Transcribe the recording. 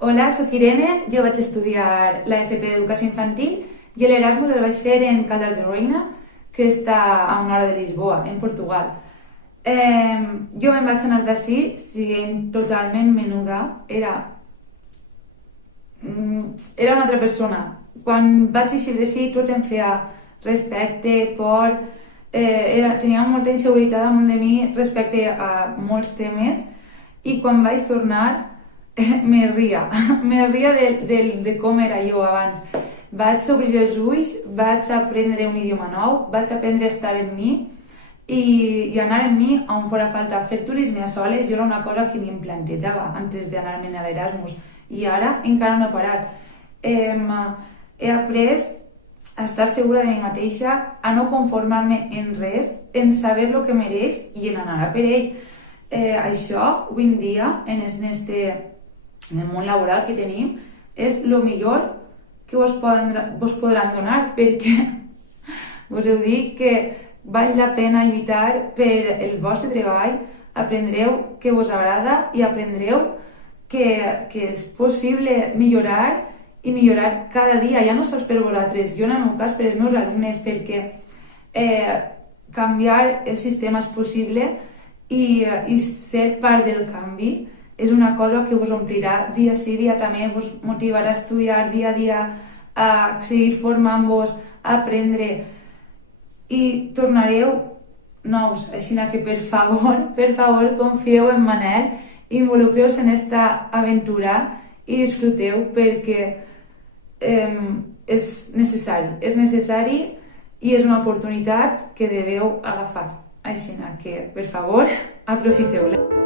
Hola, soc Irene, jo vaig estudiar la FP d'Educació Infantil i l'Erasmus el vaig fer en Caldas de Reina, que està a una hora de Lisboa, en Portugal. Jo me'n vaig anar d'ací sent totalment menuda, era una altra persona. Quan vaig eixir d'ací tot em feia respecte, por, tenia molta inseguretat damunt de mi respecte a molts temes i quan vaig tornar me ria de com era jo abans. Vaig obrir els ulls, vaig aprendre un idioma nou, vaig aprendre a estar en mi i anar en mi on fora falta. Fer turisme a soles jo era una cosa que ni em plantejava antes d'anar-me'n a l'Erasmus i ara encara no he parat. He après a estar segura de mi mateixa, a no conformar-me en res, en saber el que mereix i en anar a per ell. Això, avui en dia, en el món laboral que tenim, és el millor que vos podran donar, perquè us ho dic que val la pena lluitar per el vostre treball, aprendreu que vos agrada i aprendreu que és possible millorar i millorar cada dia, ja no sols per vosaltres, jo en el meu cas per els meus alumnes, perquè canviar el sistema és possible i ser part del canvi és una cosa que vos omplirà dia sí, dia també, vos motivarà a estudiar dia a dia, a seguir formant-vos, a aprendre i tornareu nous. Així que per favor, confieu en Manel, involucreu-vos en esta aventura i disfruteu perquè és necessari i és una oportunitat que deveu agafar. Així que, per favor, aprofiteu-la.